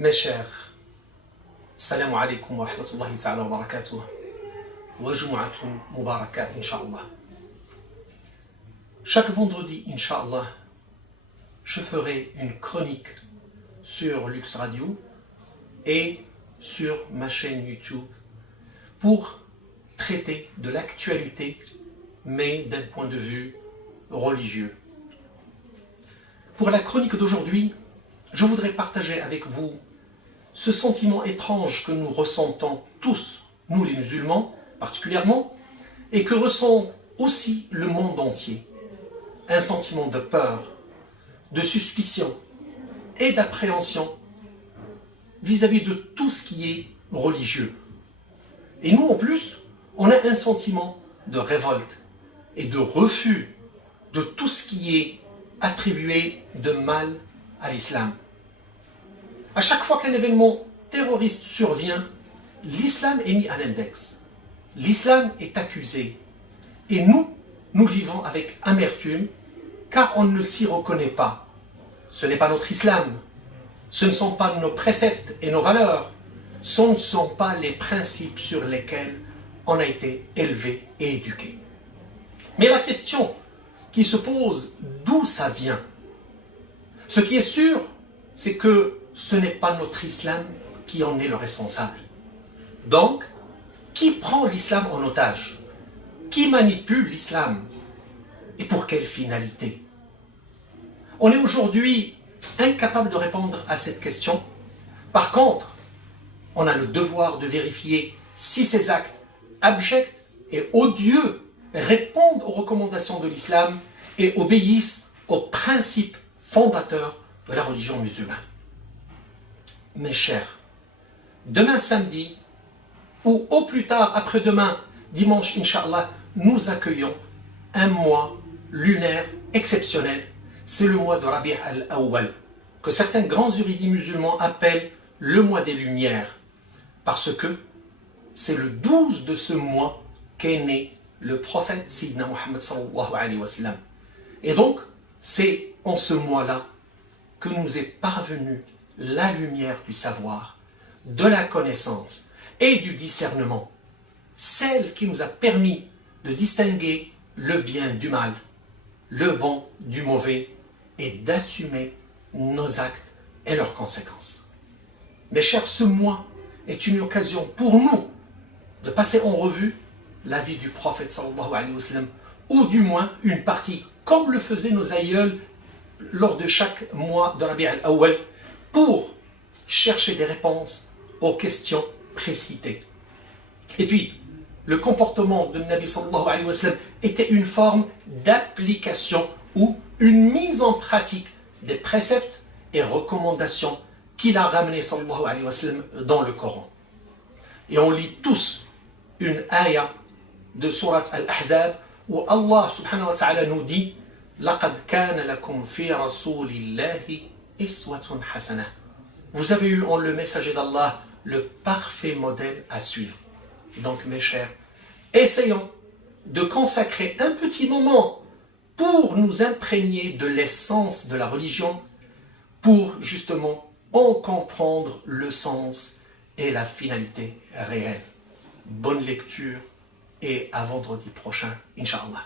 Mes chers, salam alaikum wa rahmatullahi ta'ala wa barakatuh, wa jumu'atun mubaraka, incha'Allah. Chaque vendredi, incha'Allah, je ferai une chronique sur Lux Radio et sur ma chaîne YouTube pour traiter de l'actualité, mais d'un point de vue religieux. Pour la chronique d'aujourd'hui, je voudrais partager avec vous ce sentiment étrange que nous ressentons tous, nous les musulmans particulièrement, et que ressent aussi le monde entier. Un sentiment de peur, de suspicion et d'appréhension vis-à-vis de tout ce qui est religieux. Et nous, en plus, on a un sentiment de révolte et de refus de tout ce qui est attribué de mal à l'islam. À chaque fois qu'un événement terroriste survient, l'islam est mis à l'index. L'islam est accusé. Et nous vivons avec amertume, car on ne s'y reconnaît pas. Ce n'est pas notre islam. Ce ne sont pas nos préceptes et nos valeurs. Ce ne sont pas les principes sur lesquels on a été élevé et éduqué. Mais la question qui se pose, d'où ça vient? Ce qui est sûr, c'est que ce n'est pas notre islam qui en est le responsable. Donc, qui prend l'islam en otage? Qui manipule l'islam? Et pour quelle finalité? On est aujourd'hui incapable de répondre à cette question. Par contre, on a le devoir de vérifier si ces actes abjects et odieux répondent aux recommandations de l'islam et obéissent aux principes fondateurs de la religion musulmane. Mes chers, demain samedi, ou au plus tard après-demain, dimanche, Inch'Allah, nous accueillons un mois lunaire exceptionnel. C'est le mois de Rabi' al-Awwal, que certains grands érudits musulmans appellent le mois des Lumières, parce que c'est le 12 de ce mois qu'est né le prophète Sayyidina Muhammad sallallahu alayhi wa sallam. Et donc, c'est en ce mois-là que nous est parvenue la lumière du savoir, de la connaissance et du discernement, celle qui nous a permis de distinguer le bien du mal, le bon du mauvais et d'assumer nos actes et leurs conséquences. Mes chers, ce mois est une occasion pour nous de passer en revue la vie du prophète sallallahu alayhi wa sallam, ou du moins une partie, comme le faisaient nos aïeuls lors de chaque mois de Rabi' al-Awwal, pour chercher des réponses aux questions précitées. Et puis, le comportement de Nabi sallallahu alayhi wa sallam était une forme d'application ou une mise en pratique des préceptes et recommandations qu'il a ramenés sallallahu alayhi wa sallam dans le Coran. Et on lit tous une ayah de Surat Al-Ahzab où Allah subhanahu wa ta'ala nous dit لَقَدْ كَانَ لَكُمْ فِي رَسُولِ اللَّهِ إِسْوَةٌ حَسَنَةٌ. Vous avez eu en le messager d'Allah le parfait modèle à suivre. Donc mes chers, essayons de consacrer un petit moment pour nous imprégner de l'essence de la religion, pour justement en comprendre le sens et la finalité réelle. Bonne lecture et à vendredi prochain, Inch'Allah.